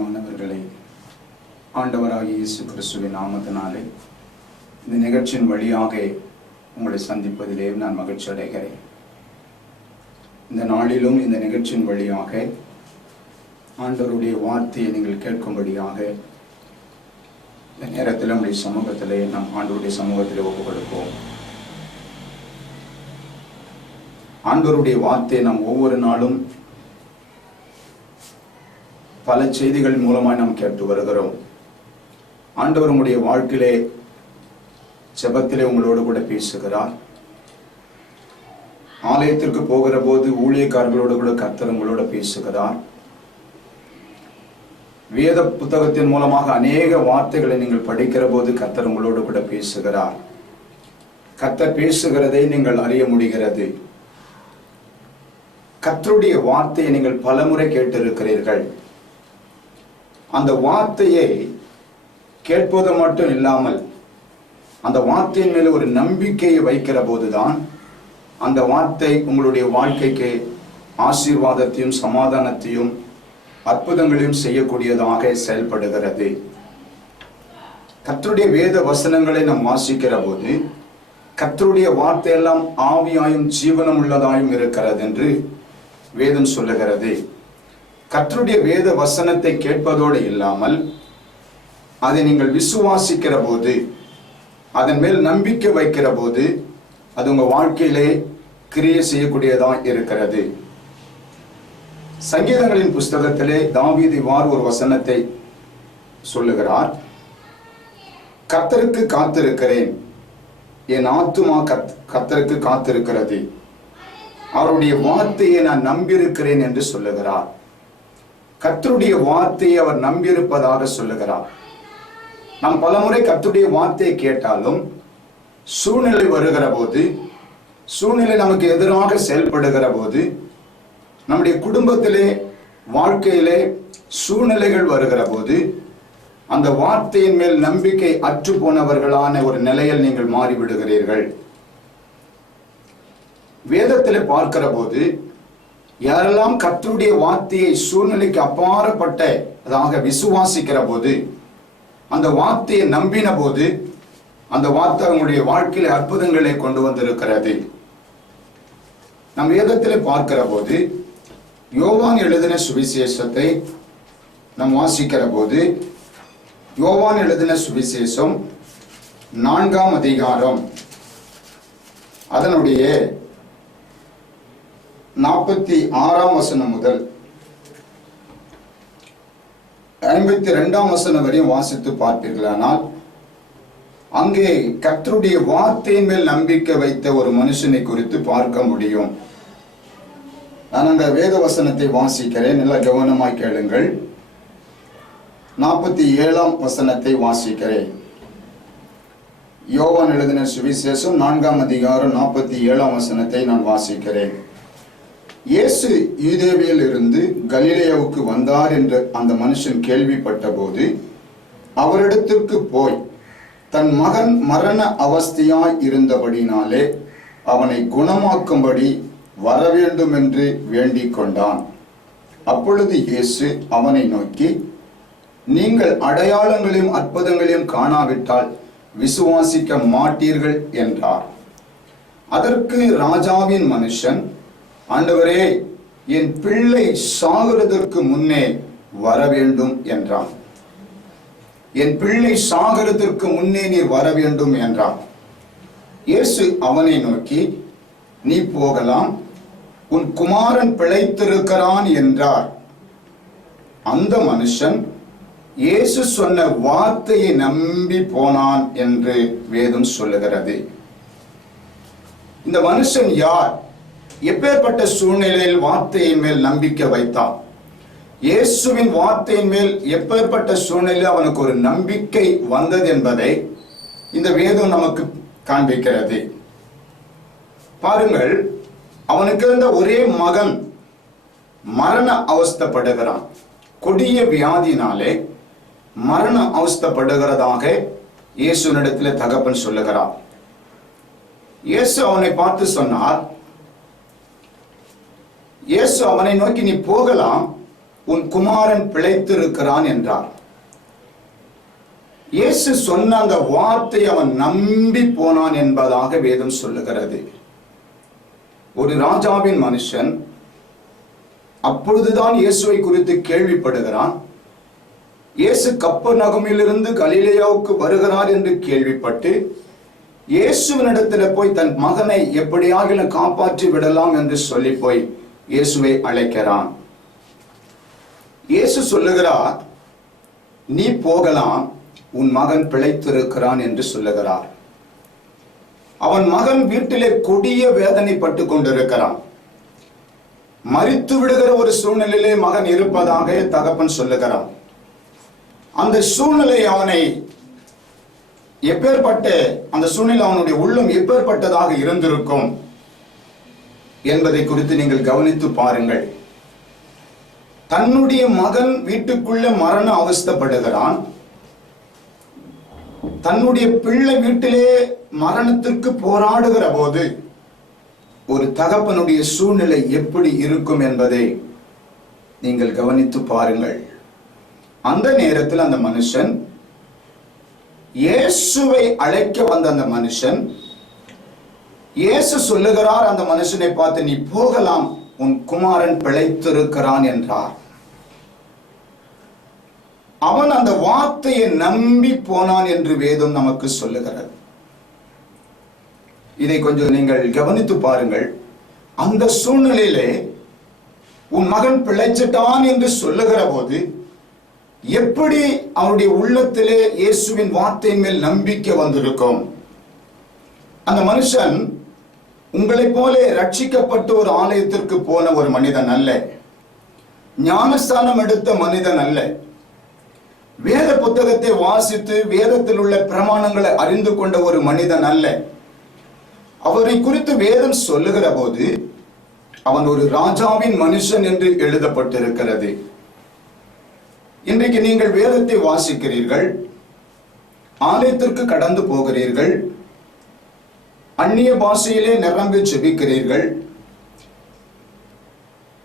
பிரியமானவர்களை, ஆண்டவராகிய இயேசு கிறிஸ்துவின் நாமத்தினாலே இந்த நிகழ்ச்சியின் வழியாக உங்களை சந்திப்பதிலே நான் மகிழ்ச்சி அடைகிறேன். இந்த நாளிலும் இந்த நிகழ்ச்சியின் வழியாக ஆண்டவருடைய வார்த்தையை நீங்கள் கேட்கும்படியாக இந்த நேரத்தில் நம்முடைய சமூகத்திலே நாம் ஆண்டவருடைய சமூகத்திலே ஒப்புக் கொடுப்போம். ஆண்டவருடைய வார்த்தையை நாம் ஒவ்வொரு நாளும் பல செய்திகள் மூலமாய் நாம் கேட்டு வருகிறோம். ஆண்டவர் உங்களுடைய வாழ்க்கையிலே ஜெபத்திலே உங்களோடு கூட பேசுகிறார். ஆலயத்திற்கு போகிற போது ஊழியக்காரர்களோடு கூட கர்த்தர் உங்களோட பேசுகிறார். வேத புத்தகத்தின் மூலமாக அநேக வார்த்தைகளை நீங்கள் படிக்கிற போது கர்த்தர் உங்களோடு கூட பேசுகிறார். கர்த்தர் பேசுகிறதை நீங்கள் அறிய முடிகிறது. கர்த்தருடைய வார்த்தையை நீங்கள் பலமுறை கேட்டிருக்கிறீர்கள். அந்த வார்த்தையை கேட்பது மட்டும் இல்லாமல் அந்த வார்த்தையின் மேல் ஒரு நம்பிக்கையை வைக்கிற போதுதான் அந்த வார்த்தை உங்களுடைய வாழ்க்கைக்கு ஆசீர்வாதத்தையும் சமாதானத்தையும் அற்புதங்களையும் செய்யக்கூடியதாக செயல்படுகிறது. கர்த்தருடைய வேத வசனங்களை நாம் வாசிக்கிற போது கர்த்தருடைய வார்த்தையெல்லாம் ஆவியாயும் ஜீவனம் உள்ளதாயும் இருக்கிறது என்று வேதம் சொல்லுகிறது. கர்த்தருடைய வேத வசனத்தை கேட்பதோடு இல்லாமல் அதை நீங்கள் விசுவாசிக்கிற போது, அதன் மேல் நம்பிக்கை வைக்கிற போது அது உங்க வாழ்க்கையிலே கிரியை செய்யக்கூடியதாக இருக்கிறது. சங்கீதங்களின் புஸ்தகத்திலே தாவீது இவ்வாறு ஒரு வசனத்தை சொல்லுகிறார். கர்த்தருக்கு காத்திருக்கிறேன், என் ஆத்துமா கர்த்தருக்கு காத்திருக்கிறது, அவருடைய வார்த்தையை நான் நம்பியிருக்கிறேன் என்று சொல்லுகிறார். கர்த்தருடைய வார்த்தையை அவர் நம்பியிருப்பதாக சொல்லுகிறார். நாம் பலமுறை கர்த்தருடைய வார்த்தையை கேட்டாலும் சூழ்நிலை வருகிற போது, சூழ்நிலை நமக்கு எதிராக செயல்படுகிற போது, நம்முடைய குடும்பத்திலே வாழ்க்கையிலே சூழ்நிலைகள் வருகிற போது அந்த வார்த்தையின் மேல் நம்பிக்கை அற்று போனவர்களான ஒரு நிலையில் நீங்கள் மாறிவிடுகிறீர்கள். வேதத்திலே பார்க்கிற போது யாரெல்லாம் கர்த்தருடைய வார்த்தையை சூழ்நிலைக்கு அப்பாற்பட்டதாக விசுவாசிக்கிற போது, அந்த வார்த்தையை நம்பின போது அந்த வார்த்தை அவங்களுடைய வாழ்க்கையில அற்புதங்களை கொண்டு வந்திருக்கிறது. நம் வேதத்திலே பார்க்கிற போது யோவான் எழுதின சுவிசேஷத்தை நாம் வாசிக்கிற போது, யோவான் எழுதின சுவிசேஷம் 4ஆம் அதிகாரம் அதனுடைய 46ஆம் வசனம் முதல் 52ஆம் வசனம் வரையும் வாசித்து பார்ப்பீர்களானால் அங்கே கர்த்தருடைய வார்த்தையின் மேல் நம்பிக்கை வைத்த ஒரு மனுஷனை குறித்து பார்க்க முடியும். நான் அந்த வேத வசனத்தை வாசிக்கிறேன், நல்லா கவனமாய் கேளுங்கள். 47ஆம் வசனத்தை வாசிக்கிறேன். யோவான் எழுதின சுவிசேஷம் 4ஆம் அதிகாரம் 47ஆம் வசனத்தை நான் வாசிக்கிறேன். இயேசு யூதேயாவில் இருந்து கலிலேயாவுக்கு வந்தார் என்று அந்த மனுஷன் கேள்விப்பட்ட போது அவரிடத்திற்கு போய் தன் மகன் மரண அவஸ்தையாய் இருந்தபடினாலே அவனை குணமாக்கும்படி வரவேண்டும் என்று வேண்டிக் கொண்டான். அப்பொழுது இயேசு அவனை நோக்கி, நீங்கள் அடையாளங்களையும் அற்புதங்களையும் காணாவிட்டால் விசுவாசிக்க மாட்டீர்கள் என்றார். அதற்கு ராஜாவின் மனுஷன், ஆண்டவரே, என் பிள்ளை சாகிறதற்கு முன்னே வர வேண்டும் என்றான். என் பிள்ளை சாகிறதற்கு முன்னே நீர் வர வேண்டும் என்றான். இயேசு அவனை நோக்கி, நீ போகலாம், உன் குமாரன் பிழைத்திருக்கிறான் என்றார். அந்த மனுஷன் இயேசு சொன்ன வார்த்தையை நம்பி போனான் என்று வேதம் சொல்லுகிறது. இந்த மனுஷன் யார்? எப்பேற்பட்ட சூழ்நிலையில் வார்த்தையின் மேல் நம்பிக்கை வைத்தான்? இயேசுவின் வார்த்தையின் மேல் எப்பேற்பட்ட சூழ்நிலையில் அவனுக்கு ஒரு நம்பிக்கை வந்தது என்பதை இந்த வேதம் நமக்கு காண்பிக்கிறது. பாருங்கள், அவனுக்கு இருந்த ஒரே மகன் மரண அவஸ்தைப்படுகிறான். கொடிய வியாதினாலே மரண அவஸ்தைப்படுகிறதாக இயேசுவினிடத்தில் தகப்பன் சொல்லுகிறார். இயேசு அவனை பார்த்து சொன்னார், இயேசு அவனை நோக்கி, நீ போகலாம், உன் குமாரன் பிழைத்திருக்கிறான் என்றார். இயேசு சொன்ன அந்த வார்த்தை அவன் நம்பி போனான் என்பதாக வேதம் சொல்லுகிறது. ஒரு ராஜாவின் மனுஷன் அப்பொழுதுதான் இயேசுவை குறித்து கேள்விப்படுகிறான். இயேசு கப்பர்நகூமிலிருந்து கலிலேயாவுக்கு வருகிறார் என்று கேள்விப்பட்டு இயேசுவினிடத்தில் போய் தன் மகனை எப்படியாக காப்பாற்றி விடலாம் என்று சொல்லி போய் இயேசுவை அழைக்கிறான். இயேசு சொல்லுகிறார், நீ போகலாம், உன் மகன் பிழைத்திருக்கிறான் என்று சொல்லுகிறார். அவன் மகன் வீட்டிலே கொடிய வேதனைப்பட்டு கொண்டிருக்கிறான். மரித்து விடுகிற ஒரு சூழ்நிலையிலே மகன் இருப்பதாக தகப்பன் சொல்லுகிறான். அந்த சூழ்நிலை அவனை எப்பேற்பட்ட அந்த சூழ்நிலை அவனுடைய உள்ளம் எப்பேற்பட்டதாக இருந்திருக்கும் என்பதை குறித்து நீங்கள் கவனித்து பாருங்கள். தன்னுடைய மகன் வீட்டுக்குள்ள மரண அவஸ்தைப்படுகிறான். தன்னுடைய பிள்ளை வீட்டிலே மரணத்திற்கு போராடுகிற போது ஒரு தகப்பனுடைய சூழ்நிலை எப்படி இருக்கும் என்பதை நீங்கள் கவனித்து பாருங்கள். அந்த நேரத்தில் அந்த மனுஷன், இயேசுவை அழைக்க வந்த அந்த மனுஷன், இயேசு சொல்லுகிறார் அந்த மனுஷனை பார்த்து, நீ போகலாம், உன் குமாரன் பிழைத்திருக்கிறான் என்றார். அவன் அந்த வார்த்தையை நம்பி போனான் என்று வேதம் நமக்கு சொல்லுகிறது. இதை கொஞ்சம் நீங்கள் கவனித்து பாருங்கள். அந்த சூழ்நிலையிலே உன் மகன் பிழைச்சிட்டான் என்று சொல்லுகிற போது எப்படி அவருடைய உள்ளத்திலே இயேசுவின் வார்த்தையின் மேல் நம்பிக்கை வந்திருக்கும்? அந்த மனுஷன் உங்களைப் போல ரட்சிக்கப்பட்டு ஒரு ஆலயத்திற்கு போன ஒரு மனிதன் அல்ல, ஞானஸ்தானம் எடுத்த மனிதன் அல்ல, வேத புத்தகத்தை வாசித்து வேதத்தில் உள்ள பிரமாணங்களை அறிந்து கொண்ட ஒரு மனிதன் அல்ல. அவரை குறித்து வேதம் சொல்லுகிற போது அவன் ஒரு ராஜாவின் மனுஷன் என்று எழுதப்பட்டிருக்கிறது. இன்றைக்கு நீங்கள் வேதத்தை வாசிக்கிறீர்கள், ஆலயத்திற்கு கடந்து போகிறீர்கள், அந்நிய பாஷையிலே நிரம்பி ஜெபிக்கிறீர்கள்,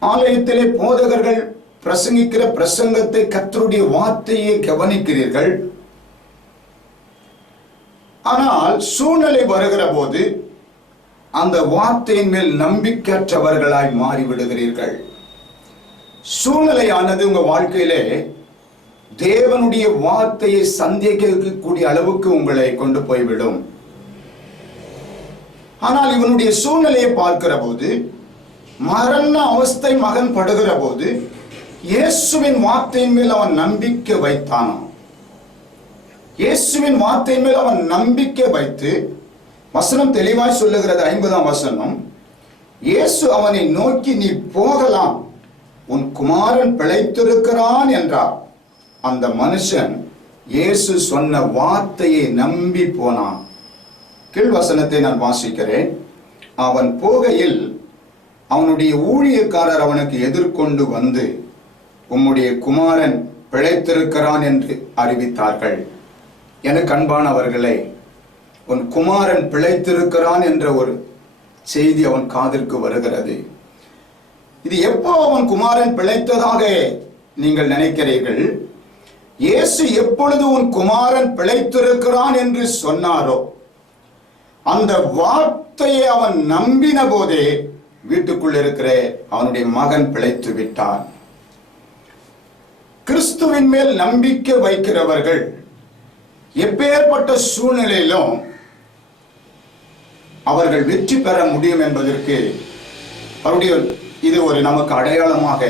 ஆலயத்திலே போதகர்கள் பிரசங்கிக்கிற பிரசங்கத்தை, கர்த்தருடைய வார்த்தையை கவனிக்கிறீர்கள். ஆனால் சூழ்நிலை வருகிற போது அந்த வார்த்தையின் மேல் நம்பிக்கையற்றவர்களாய் மாறிவிடுகிறீர்கள். சூழ்நிலையானது உங்க வாழ்க்கையிலே தேவனுடைய வார்த்தையை சந்தேகிக்கக்கூடிய அளவுக்கு உங்களை கொண்டு போய்விடும். ஆனால் இவனுடைய சூழ்நிலையை பார்க்கிற போது, மரண அவஸ்தை மகன் படுகிற போது இயேசுவின் வார்த்தையின் மேல் அவன் நம்பிக்கை வைத்தானாம். இயேசுவின் வார்த்தையின் மேல் அவன் நம்பிக்கை வைத்து, வசனம் தெளிவாய் சொல்லுகிறது, 50ஆம் வசனம், இயேசு அவனை நோக்கி, நீ போகலாம், உன் குமாரன் பிழைத்திருக்கிறான் என்றார். அந்த மனுஷன் இயேசு சொன்ன வார்த்தையை நம்பி போனான். கீழ் வசனத்தை நான் வாசிக்கிறேன். அவன் போகையில் அவனுடைய ஊழியக்காரர் அவனுக்கு எதிர்கொண்டு வந்து, உம்முடைய குமாரன் பிழைத்திருக்கிறான் என்று அறிவித்தார்கள். எனக்கு அன்பானவர்களே, உன் குமாரன் பிழைத்திருக்கிறான் என்ற ஒரு செய்தி அவன் காதிற்கு வருகிறது. இது எப்போ அவன் குமாரன் பிழைத்ததாக நீங்கள் நினைக்கிறீர்கள்? இயேசு எப்பொழுது உன் குமாரன் பிழைத்திருக்கிறான் என்று சொன்னாரோ, அந்த வார்த்தையை அவன் நம்பின போதே வீட்டுக்குள் இருக்கிற அவனுடைய மகன் பிழைத்து விட்டான். கிறிஸ்துவின் மேல் நம்பிக்கை வைக்கிறவர்கள் எப்பேற்பட்ட சூழ்நிலையிலும் அவர்கள் வெற்றி பெற முடியும் என்பதற்கு அவருடைய இது ஒரு நமக்கு அடையாளமாக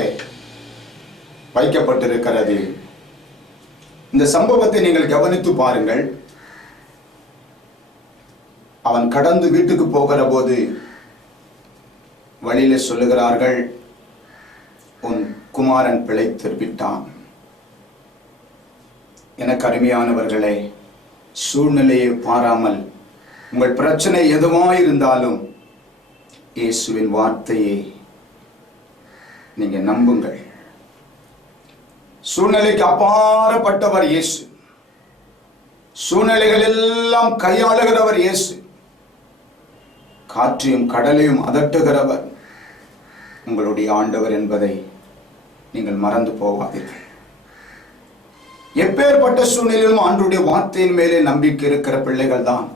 வைக்கப்பட்டிருக்கிறது. இந்த சம்பவத்தை நீங்கள் கவனித்து பாருங்கள். அவன் கடந்து வீட்டுக்கு போகிற போது வழியிலே சொல்லுகிறார்கள், உன் குமாரன் பிழைத்து விட்டான். எனக்கு அருமையானவர்களே, சூழ்நிலையை பாராமல் உங்கள் பிரச்சனை எதுவாயிருந்தாலும் இயேசுவின் வார்த்தையை நீங்க நம்புங்கள். சூழ்நிலைக்கு அப்பாற்பட்டவர் இயேசு. சூழ்நிலைகள் எல்லாம் கையாளுகிறவர் இயேசு. காற்றையும் கடலையும் அதட்டுகிறவர் உங்களுடைய ஆண்டவர் என்பதை நீங்கள் மறந்து போகாதீர்கள். எப்பேற்பட்ட சூழ்நிலையிலும் ஆண்டவருடைய வார்த்தையின் மேலே நம்பிக்கை இருக்கிற பிள்ளைகள் தான்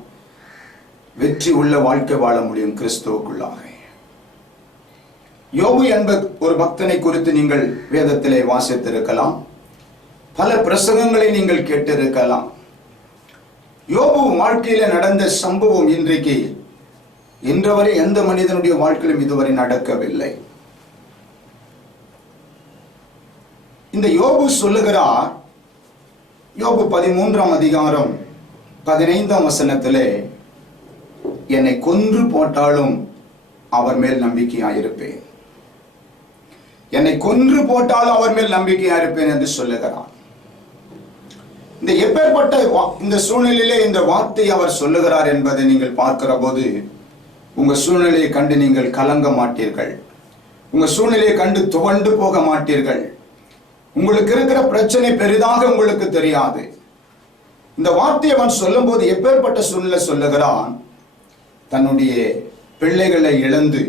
வெற்றி உள்ள வாழ்க்கை வாழ முடியும் கிறிஸ்துவுக்குள்ளாக. யோபு என்ப ஒரு பக்தனை குறித்து நீங்கள் வேதத்திலே வாசித்திருக்கலாம். பல பிரசங்கங்களை நீங்கள் கேட்டிருக்கலாம். யோபு வாழ்க்கையில நடந்த சம்பவம் இன்றைக்கு இன்றவரை எந்த மனிதனுடைய வாழ்க்கையிலும் இதுவரை நடக்கவில்லை. இந்த யோபு சொல்லுகிறார், யோபு 13ஆம் அதிகாரம் 15ஆம் வசனத்திலே, என்னை கொன்று போட்டாலும் அவர் மேல் நம்பிக்கையாயிருப்பேன், என்னை கொன்று போட்டாலும் அவர் மேல் நம்பிக்கையாயிருப்பேன் என்று சொல்லுகிறார். இந்த எப்பேற்பட்ட இந்த சூழ்நிலையிலே இந்த வார்த்தை அவர் சொல்லுகிறார் என்பதை நீங்கள் பார்க்கிற போது உங்க சூழ்நிலையை கண்டு நீங்கள் கலங்க மாட்டீர்கள். உங்க சூழ்நிலையை கண்டு துவண்டு போக மாட்டீர்கள். உங்களுக்கு இருக்கிற பிரச்சனை பெரிதாக உங்களுக்கு தெரியாது. இந்த வார்த்தையை அவன் சொல்லும் போது எப்பேற்பட்ட சூழ்நிலை சொல்லுகிறான், தன்னுடைய பிள்ளைகளை இழந்து,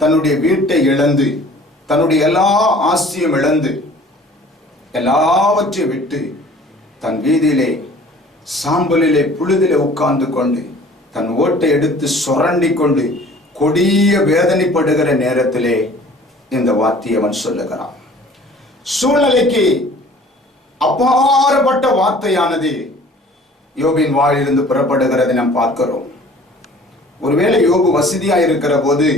தன்னுடைய வீட்டை இழந்து, தன்னுடைய எல்லா ஆஸ்தியும் இழந்து, எல்லாவற்றையும் விட்டு தன் வீதியிலே சாம்பலிலே புழுதிலே உட்கார்ந்து கொண்டு தன் ஓட்டை எடுத்து சுரண்டி கொண்டு கொடிய வேதனைப்படுகிற நேரத்திலே இந்த வார்த்தையை அவன் சொல்லுகிறான். சூழ்நிலைக்கு அப்பாற்பட்ட வார்த்தையானது யோபின் வாயிலிருந்து புறப்படுகிறதை நாம் பார்க்கிறோம். ஒருவேளை யோபு வசதியா இருக்கிற போது,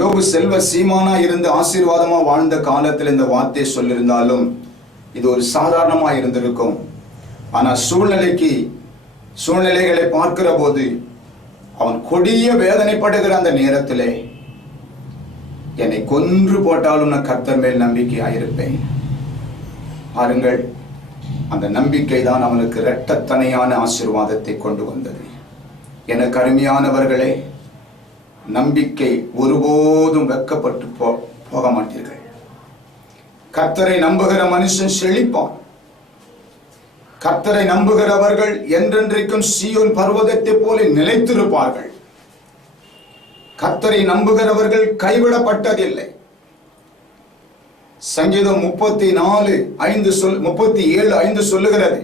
யோபு செல்வ சீமானா இருந்து ஆசீர்வாதமா வாழ்ந்த காலத்தில் இந்த வார்த்தையை சொல்லியிருந்தாலும் இது ஒரு சாதாரணமா இருந்திருக்கும். ஆனா சூழ்நிலைகளை பார்க்கிற போது அவன் கொடிய வேதனைப்படுகிற அந்த நேரத்திலே, என்னை கொன்று போட்டாலும் நான் கர்த்தர் மேல் நம்பிக்கையாயிருப்பேன். பாருங்கள், அந்த நம்பிக்கை தான் அவனுக்கு இரட்டத்தனையான ஆசீர்வாதத்தை கொண்டு வந்தது. எனக்கு அருமையானவர்களே, நம்பிக்கை ஒருபோதும் வெட்கப்பட்டு போக மாட்டீர்கள். கர்த்தரை நம்புகிற மனுஷன் செழிப்பான். கர்த்தரை நம்புகிறவர்கள் என்றென்றைக்கும் சீயோன் பர்வதத்தை போல நிலைத்திருப்பார்கள். கர்த்தரை நம்புகிறவர்கள் கைவிடப்பட்டதில்லை. சங்கீதம் 37:5 சொல்லுகிறது,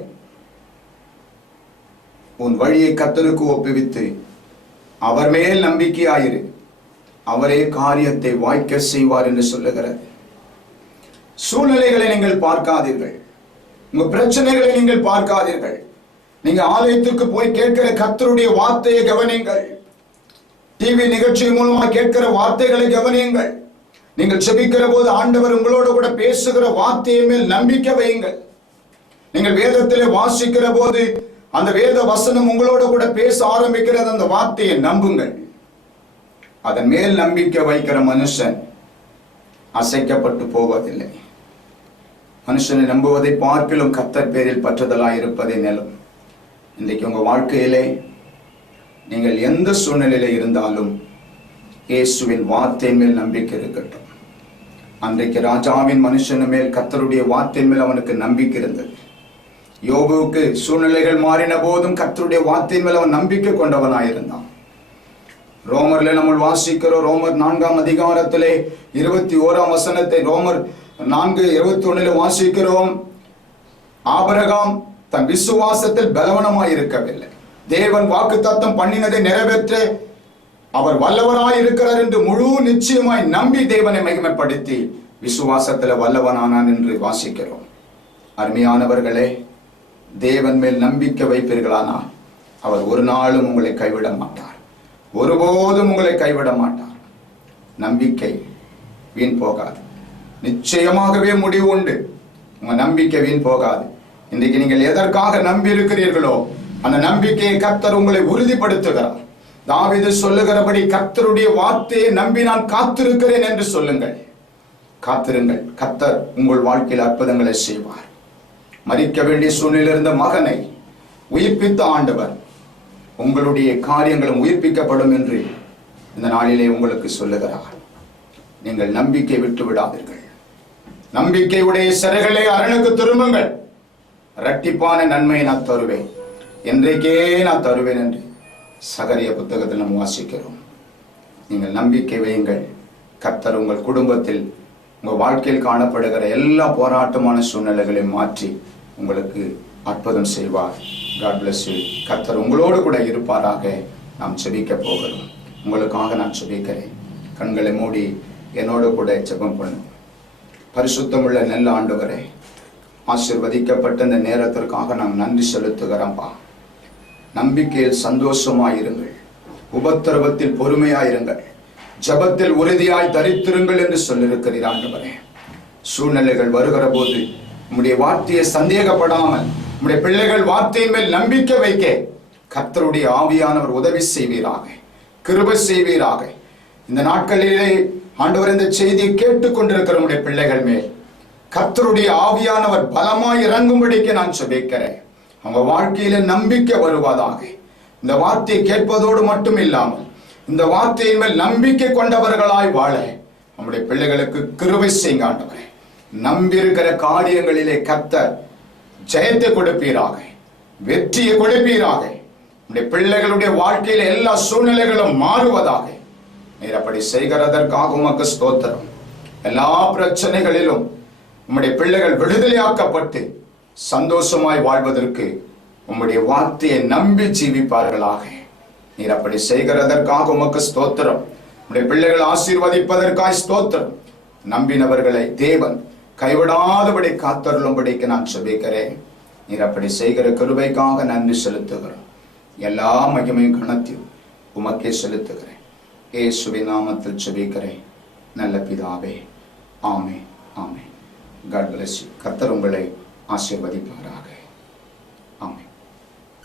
உன் வழியை கர்த்தருக்கு ஒப்புவித்து அவர் மேல் நம்பிக்கையாயிரு, அவரே காரியத்தை வாய்க்க செய்வார் என்று சொல்லுகிறது. சூழ்நிலைகளை நீங்கள் பார்க்காதீர்கள். உங்க பிரச்சனைகளை நீங்கள் பார்க்காதீர்கள். நீங்க ஆலயத்துக்கு போய் கேட்கிற கர்த்தருடைய வார்த்தையை கவனியுங்கள். டிவி நிகழ்ச்சி மூலமா கேட்கிற வார்த்தைகளை கவனியுங்கள். நீங்கள் செபிக்கிற போது ஆண்டவர் உங்களோடு கூட பேசுகிற வார்த்தையை மேல் நம்பிக்கை வையுங்கள். நீங்கள் வேதத்திலே வாசிக்கிற போது அந்த வேத வசனம் உங்களோடு கூட பேச ஆரம்பிக்கிறது. அந்த வார்த்தையை நம்புங்கள். அதன் மேல் நம்பிக்கை வைக்கிற மனுஷன் அசைக்கப்பட்டு போவதில்லை. மனுஷனை நம்புவதை பார்க்கிலும் கர்த்தர் பேரில் பற்றுதலாய் இருப்பதே நிலம். இன்றைக்கு உங்க வாழ்க்கையிலே நீங்கள் எந்த சூழ்நிலையில இருந்தாலும் இயேசுவின் வார்த்தையின் மேல் நம்பிக்கை இருக்கட்டும். அன்றைக்கு ராஜாவின் மனுஷன் மேல் கர்த்தருடைய வார்த்தையின் மேல் அவனுக்கு நம்பிக்கை இருந்தது. யோபுவுக்கு சூழ்நிலைகள் மாறின போதும் கர்த்தருடைய வார்த்தையின் மேல் அவன் நம்பிக்கை கொண்டவனாயிருந்தான். ரோமர்ல நம்ம வாசிக்கிறோம். ரோமர் 4ஆம் அதிகாரத்திலே 21ஆம் வசனத்தை ரோமர் 4:21 வாசிக்கிறோம். ஆபிரகாம் தன் விசுவாசத்தில் பலவனமாய் இருக்கவில்லை. தேவன் வாக்குத்தத்தம் பண்ணினதை நிறைவேற்ற அவர் வல்லவராய் இருக்கிறார் என்று முழு நிச்சயமாய் நம்பி தேவனை மகிமைப்படுத்தி விசுவாசத்தில் வல்லவனானான் என்று வாசிக்கிறோம். அருமையானவர்களே, தேவன் மேல் நம்பிக்கை வைப்பீர்களானால் அவர் ஒரு நாளும் உங்களை கைவிட மாட்டார். ஒருபோதும் உங்களை கைவிட மாட்டார். நம்பிக்கை வீண் போகாது. நிச்சயமாகவே முடிவு உண்டு. உங்க நம்பிக்கை வீண் போகாது. இன்றைக்கு நீங்கள் எதற்காக நம்பி இருக்கிறீர்களோ அந்த நம்பிக்கையை கர்த்தர் உங்களை உறுதிப்படுத்துகிறார். தாவீது சொல்லுகிறபடி கர்த்தருடைய வார்த்தையை நம்பி நான் காத்திருக்கிறேன் என்று சொல்லுங்கள். காத்திருங்கள். கர்த்தர் உங்கள் வாழ்க்கையில் அற்புதங்களை செய்வார். மரிக்க வேண்டிய சூழ்நிலையில் இருந்த மகனை உயிர்ப்பித்த ஆண்டவர் உங்களுடைய காரியங்களும் உயிர்ப்பிக்கப்படும் என்று இந்த நாளிலே உங்களுக்கு சொல்லுகிறார். நீங்கள் நம்பிக்கை விட்டு விடாதீர்கள். நம்பிக்கையுடைய சிறைகளை அரணுக்கு திரும்புங்கள். இரட்டிப்பான நன்மையை நான் தருவேன், என்றைக்கே நான் தருவேன் என்று சகரிய புத்தகத்தில் நாம் வாசிக்கிறோம். நீங்கள் நம்பிக்கை வையுங்கள். கர்த்தர் உங்கள் குடும்பத்தில் உங்கள் வாழ்க்கையில் காணப்படுகிற எல்லா போராட்டமான சூழ்நிலைகளையும் மாற்றி உங்களுக்கு அற்புதம் செய்வார். God bless you. கர்த்தர் உங்களோடு கூட இருப்பாராக. நாம் செபிக்க போகிறோம். உங்களுக்காக நான் செபிக்கிறேன். கண்களை மூடி என்னோடு கூட ஜெபம் பண்ணும். பரிசுத்தமுள்ள நல்ல ஆண்டவரே, ஆசீர்வதிக்கப்பட்ட இந்த நேரத்திற்காக நாம் நன்றி செலுத்துகிறோம்பா. நம்பிக்கையில் சந்தோஷமாயிருங்கள், உபத்திரவத்தில் பொறுமையாயிருங்கள், ஜபத்தில் உறுதியாய் தரித்திருங்கள் என்று சொல்லியிருக்கிறீர் ஆண்டவரே. சூழ்நிலைகள் வருகிற போது உம்முடைய வார்த்தையை சந்தேகப்படாமல் உம்முடைய பிள்ளைகள் வார்த்தையின் மேல் நம்பிக்கை வைக்க கர்த்தருடைய ஆவியானவர் உதவி செய்வீராக, கிருபை செய்வீராக. இந்த நாட்களிலே ஆண்டவர் இந்த செய்தியை கேட்டுக்கொண்டிருக்கிற உம்முடைய பிள்ளைகள் மேல் கர்த்தருடைய ஆவியானவர் பலமாய் இறங்கும்படிக்கு நான் ஜெபிக்கிறேன். அவங்க வாழ்க்கையில நம்பிக்கை வருவதாக. இந்த வார்த்தையை கேட்பதோடு மட்டும் இல்லாமல் இந்த வார்த்தையின் மேல் நம்பிக்கை கொண்டவர்களாய் வாழ நம்முடைய பிள்ளைகளுக்கு கிருபை செய்யுங்க ஆண்டவரே. நம்பியிருக்கிற காரியங்களிலே கர்த்தர் ஜெயத்தை கொடுப்பீராக, வெற்றியை கொடுப்பீராக. நம்முடைய பிள்ளைகளுடைய வாழ்க்கையில எல்லா சூழ்நிலைகளும் மாறுவதாக. நீர் அப்படி செய்கிறதற்காக உமக்கு ஸ்தோத்திரம். எல்லா பிரச்சனைகளிலும் உம்முடைய பிள்ளைகள் விடுதலையாக்கப்பட்டு சந்தோஷமாய் வாழ்வதற்கு உம்முடைய வார்த்தையை நம்பி ஜீவிப்பார்களாக. நீர் அப்படி செய்கிறதற்காக உமக்கு ஸ்தோத்திரம். உம்முடைய பிள்ளைகள் ஆசீர்வதிப்பதற்காய் ஸ்தோத்திரம். நம்பினவர்களை தேவன் கைவிடாதபடி காத்தருளும்படிக்கு நான் ஜெபிக்கிறேன். நீர் அப்படி செய்கிற கிருபைக்காக நன்றி செலுத்துகிறோம். எல்லா மகிமையும் கனத்தையும் உமக்கே செலுத்துகிறேன். இயேசுவின் நாமத்தில் ஜெபிக்கிறேன் நல்ல பிதாவே. ஆமென், ஆமென். God bless you. கர்த்தர் உங்களை ஆசீர்வதிப்பாராக. ஆமென்.